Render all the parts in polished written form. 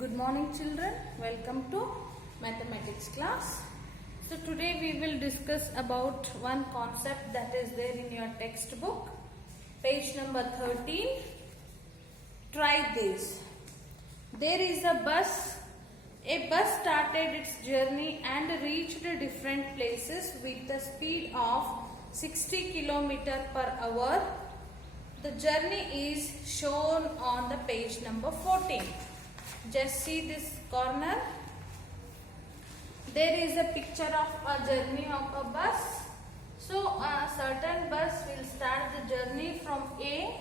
Good morning children, welcome to mathematics class. So today we will discuss about one concept that is there in your textbook, page number 13. Try this. There is a bus started its journey and reached different places with a speed of 60 km per hour. The journey is shown on the page number 14. Just see this corner. There is a picture of a journey of a bus. So a certain bus will start the journey from A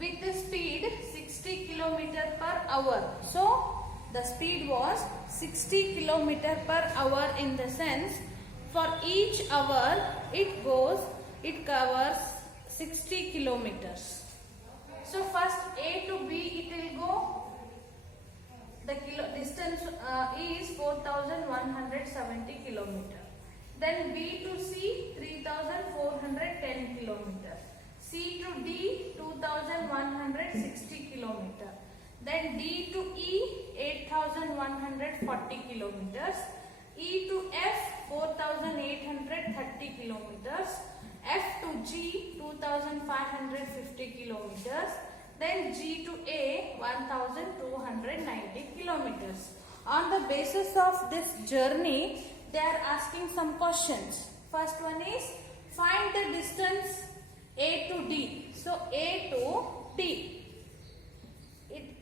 with the speed 60 km per hour. So the speed was 60 km per hour, in the sense for each hour it covers 60 kilometers. So first A to B it will go. The distance is 4170 kilometer. Then B to C 3410 kilometer. C to D 2160 kilometer. Then D to E 8140 kilometers. E to F 4830 kilometers. F to G 2550 kilometers. Then G to A 1290 kilometers. On the basis of this journey, they are asking some questions. First one is, find the distance A to D. So A to D.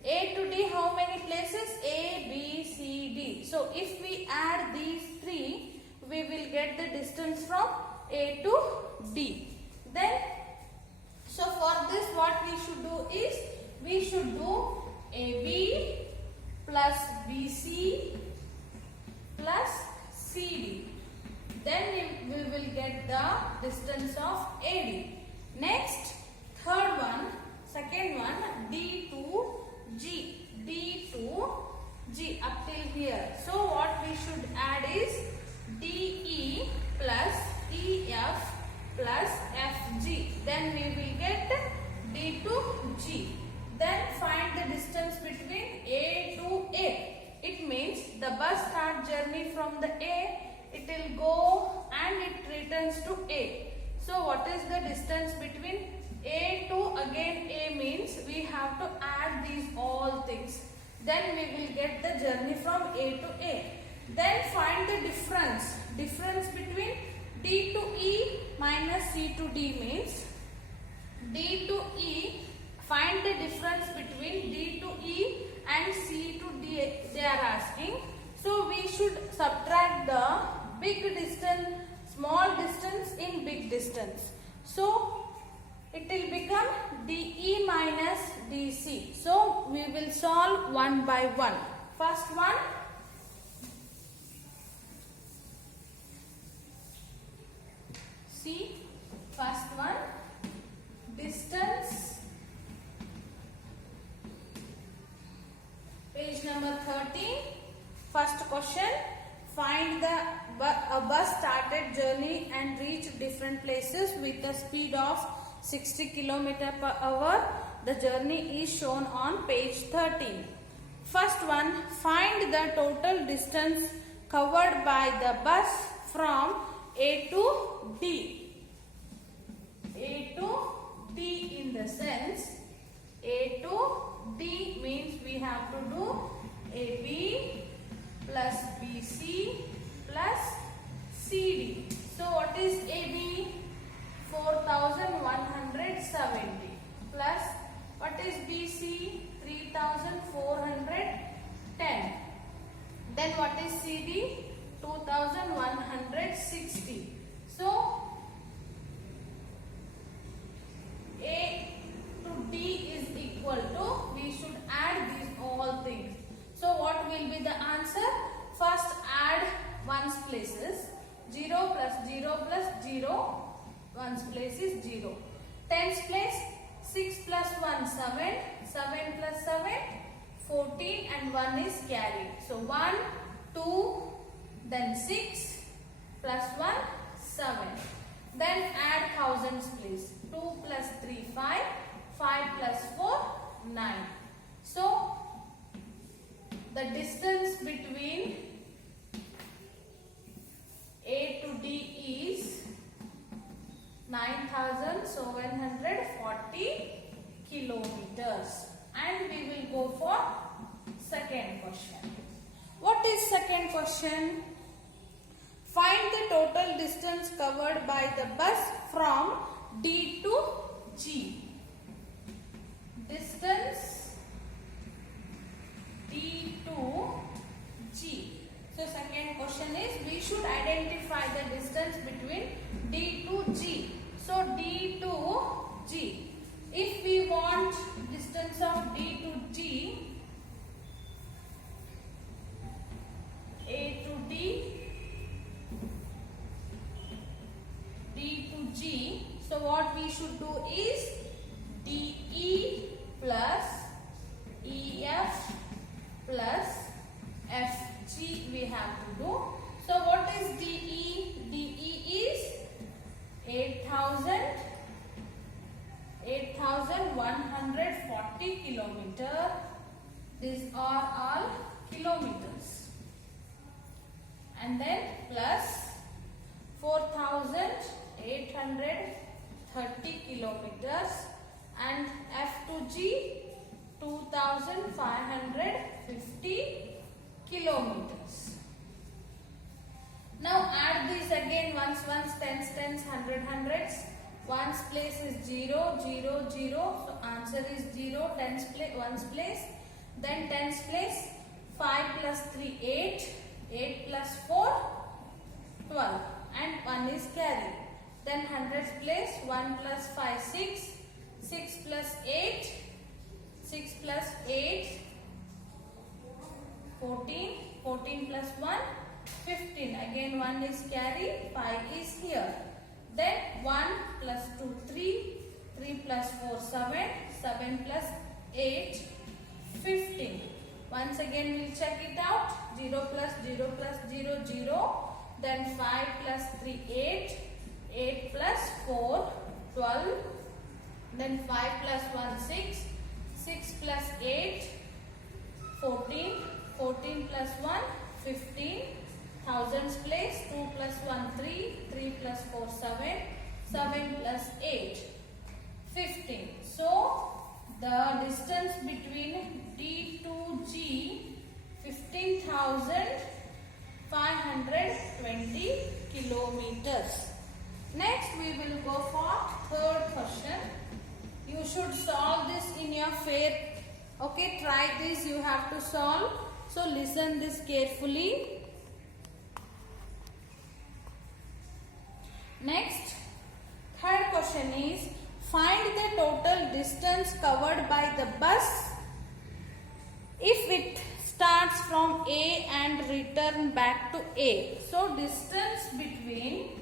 A to D, how many places? A, B, C, D. So if we add these three, we will get the distance from A to D. Then so for this what we should do is, we should do AB plus BC plus CD. Then we will get the distance of AD. Next, second one, D to G. D to G up till here. So what we should add is DE plus EF plus FG. Then we will get D to G. Then find the distance between A to A. It means the bus start journey from the A, it will go and it returns to A. So what is the distance between A to again A means we have to add these all things. Then we will get the journey from A to A. Then find the difference. Difference between D to E minus C to D means D to E. Find the difference between D to E and C to D they are asking. So we should subtract the big distance, small distance in big distance. So it will become DE minus DC. So we will solve one by one. First one. See, first one, distance, page number 13. First question, find a bus started journey and reached different places with a speed of 60 km per hour. The journey is shown on page 13. First one, find the total distance covered by the bus from A to D. A to D, in the sense A to D means we have to do AB plus BC plus CD. So what is AB? 4170 plus what is BC? 3410. Then what is CD? 2160. So A to D is equal to, we should add these all things. So what will be the answer? First add ones places. 0 plus 0 plus 0. Ones place is 0. Tens place 6 plus 1 7. 7 plus 7 14 and 1 is carried. So 1 2 then 6 plus 1 7. Then add thousands place. 2 plus 3 5. 5 plus 4 9. So the distance between A to D is 9740 kilometers. And we will go for second question. What is second question? Find the total distance covered by the bus from D to G. Distance D to G. So second question is, we should identify the distance between D to G. So D to G. If we want distance of D to G, A to D, D to G. So what we should do is DE plus EF plus FG we have to do. So what is DE? DE is 8,140 kilometer. These are all kilometers. And then plus 4,830 kilometers, and F to G 2,550 kilometers. Now add these again, ones, tens, hundred, hundreds. Ones place is 0, 0, 0. So answer is 0, tens place, ones place. Then tens place, 5 plus 3, 8. 8 plus 4, 12. And 1 is carry. Then hundreds place, 1 plus 5, 6. 6 plus 8. 6 plus 8, 14. 14 plus 1, 15. Again 1 is carry, 5 is here. Then 1 plus 2, 3. 3 plus 4, 7. 7 plus 8, 15. Once again we'll check it out. 0 plus 0 plus 0, 0. Then 5 plus 3, 8. 8 plus 4, 12. Then 5 plus 1, 6. 6 plus 8, 14. 14 plus 1, 15. Thousands place, 2 plus 1, 3. 3 plus 4, 7. 7 plus 8, 15. So the distance between D to G, 15,520 kilometers. Next we will go for third question. You should solve this in your fair. Okay, try this, you have to solve. So listen this carefully. Next, third question is, find the total distance covered by the bus if it starts from A and return back to A. So distance between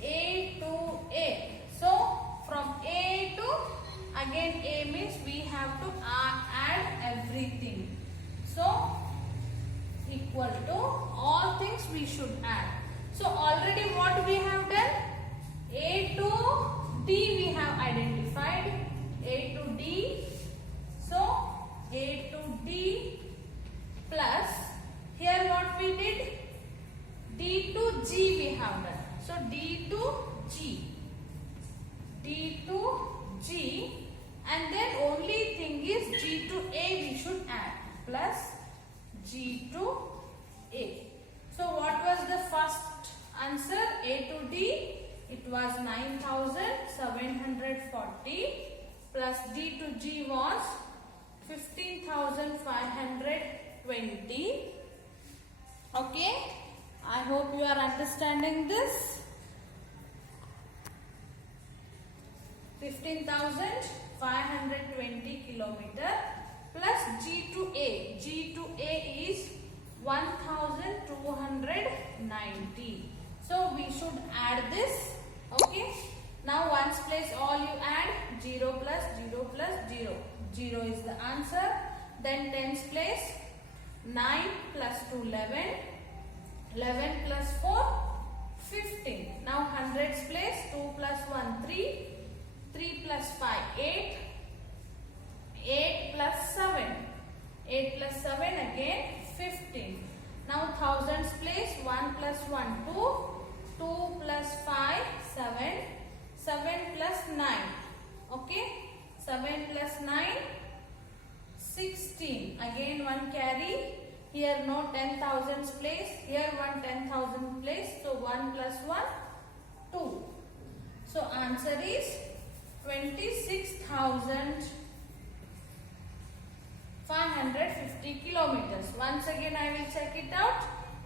A to A. So from A to, again A means we have to add everything. So equal to, all things we should add. So already what we have done? A to D we have identified. A to D. So A to D plus, here what we did? D to G we have done. So D to G. D to G, and then only thing is G to A we should add, plus G to A. So what was the first answer? A to D, it was 9,740 plus D to G was 15,520. Okay, I hope you are understanding this. 15,520 kilometer plus G to A. G to A is 1,290. So we should add this. Okay. Now ones place all you add, 0 plus 0 plus 0. 0 is the answer. Then tens place, 9 plus 2, 11. 11 plus 4, 15. Now hundreds place, 2 plus 1, 3. 3 plus 5, 8. plus 9, 16. Again one carry. Here no 10,000 place. Here one 10,000 place. So 1 plus 1, 2. So answer is 26,550 kilometers. Once again I will check it out.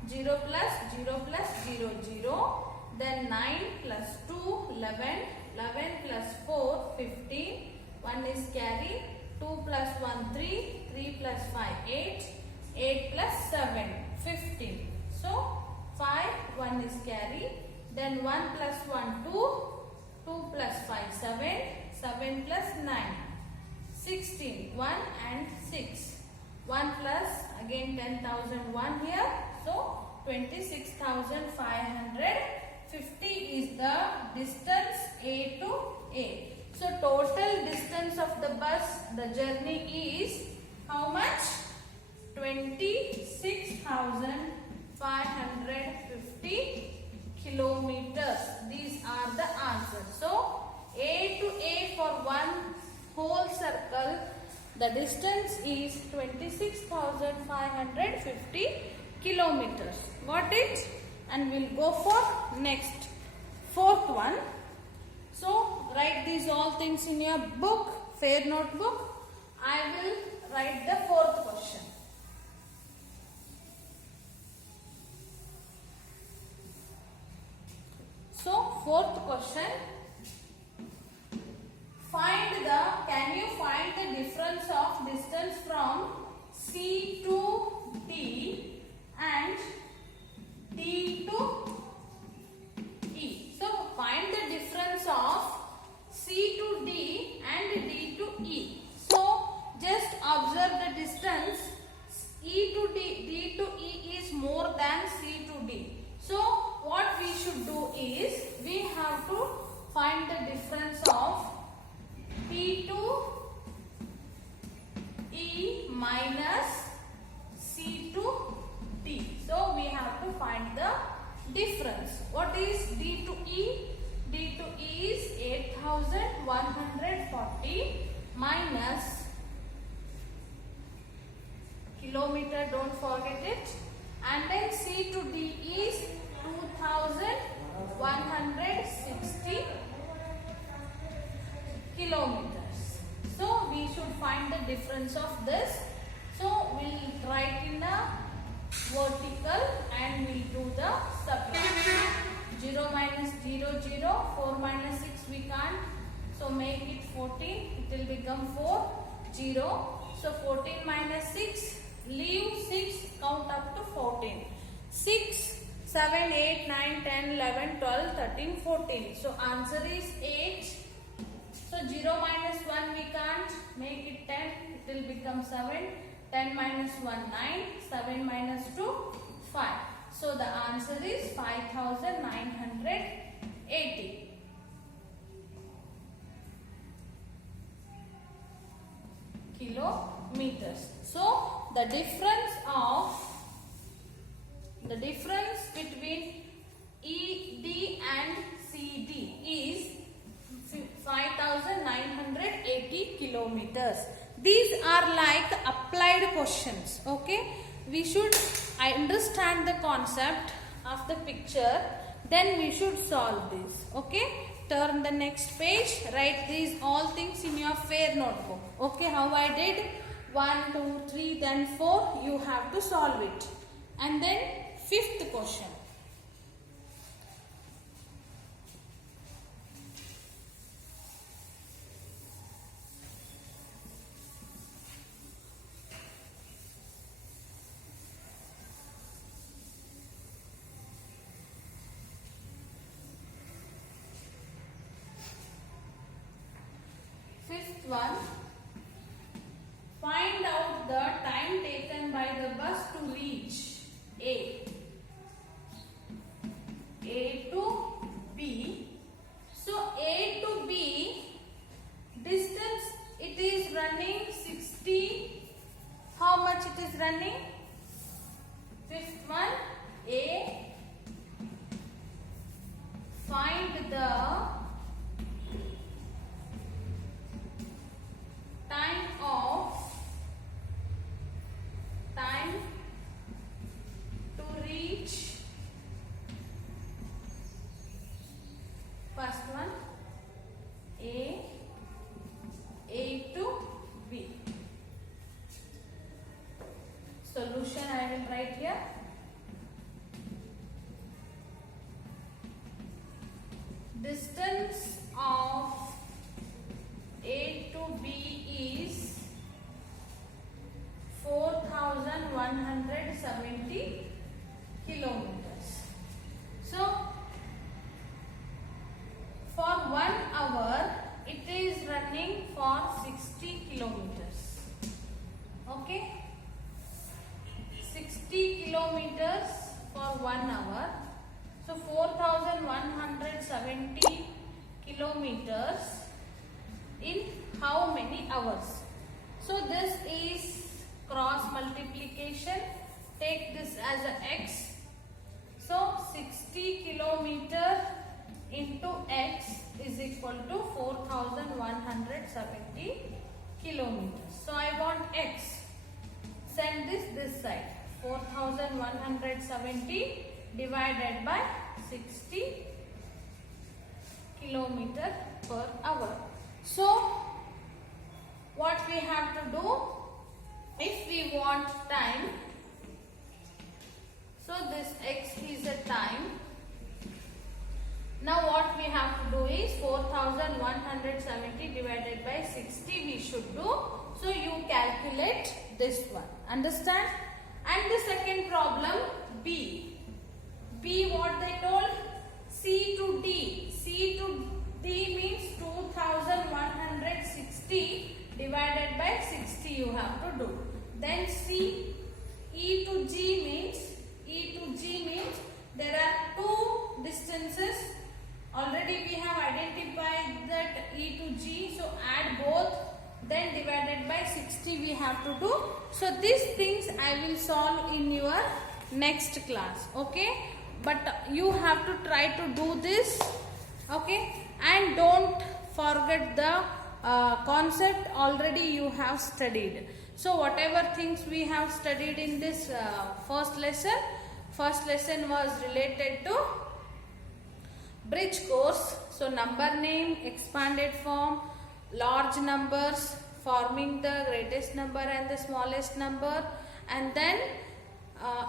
0 plus 0 plus 0, 0. Then 9 plus 2, 11. 11 plus 4, 15. 1 is carry. 2 plus 1, 3. 3 plus 5, 8. 8 plus 7, 15. So 5, 1 is carry. Then 1 plus 1, 2. 2 plus 5, 7. 7 plus 9, 16. 1 and 6. 1 plus again 10,001 here. So 26,550 is the distance A to A. So total distance of the bus, the journey is how much? 26,550 kilometers. These are the answers. So A to A for one whole circle, the distance is 26,550 kilometers. Got it? And we'll go for next, fourth one. So write these all things in your book, fair notebook. I will write the fourth question. So fourth question, can you find the difference of distance from C to D and D to E? So find the difference of C to D and D to E. So just observe the distance. E to D, D to E is more than C to D. So what we should do is, we have to find the difference of P to E minus C to D. So we have to find the difference. What is D to E? D to E is 8,140 minus kilometer, don't forget it. And then C to D is 2,160 kilometers. So we should find the difference of this. So we'll write in a vertical and we'll do the subtraction. 0 minus 0, 0. 4 minus 6 we can't. So make it 14. It will become 4, 0. So 14 minus 6. Leave 6, count up to 14. 6, 7, 8, 9, 10, 11, 12, 13, 14. So answer is 8. So 0 minus 1 we can't. Make it 10. It will become 7. 10 minus 1, 9. 7 minus 2, 5. So the answer is 5,980. Kilometers. So the difference between ED and CD is 5,980 kilometers. These are like applied questions. Okay, we should understand the concept of the picture, then we should solve this. Okay, turn the next page. Write these all things in your fair notebook. Okay, how I did 1, 2, 3, then 4. You have to solve it. And then fifth question. Fifth one. Find out the time taken by the bus to reach A to B. So A to B distance, it is running 60. How much it is running? Fifth one, A. Find the 60 kilometers for 1 hour. So 4170 kilometers in how many hours? So this is cross multiplication. Take this as a x. So 60 kilometer into x is equal to 4170 kilometers. So I want x. Send this side. 4170 divided by 60 kilometer per hour. So what we have to do, if we want time, so this x is a time. Now what we have to do is 4170 divided by 60 we should do. So you calculate this one. Understand? And the second problem, B. B, what they told? C to D. C to D means 2160 divided by 60 you have to do. Then C. E to G means there are two distances. Already we have identified that E to G. So add both. Then divided by 60 we have to do. So these things I will solve in your next class. Okay. But you have to try to do this. Okay. And don't forget the concept already you have studied. So whatever things we have studied in this first lesson was related to bridge course. So number name, expanded form, large numbers, forming the greatest number and the smallest number, and then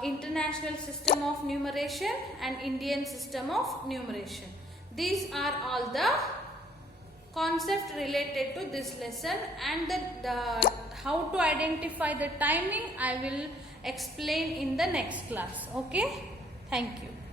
international system of numeration and Indian system of numeration. These are all the concept related to this lesson, and the how to identify the timing I will explain in the next class. Okay, thank you.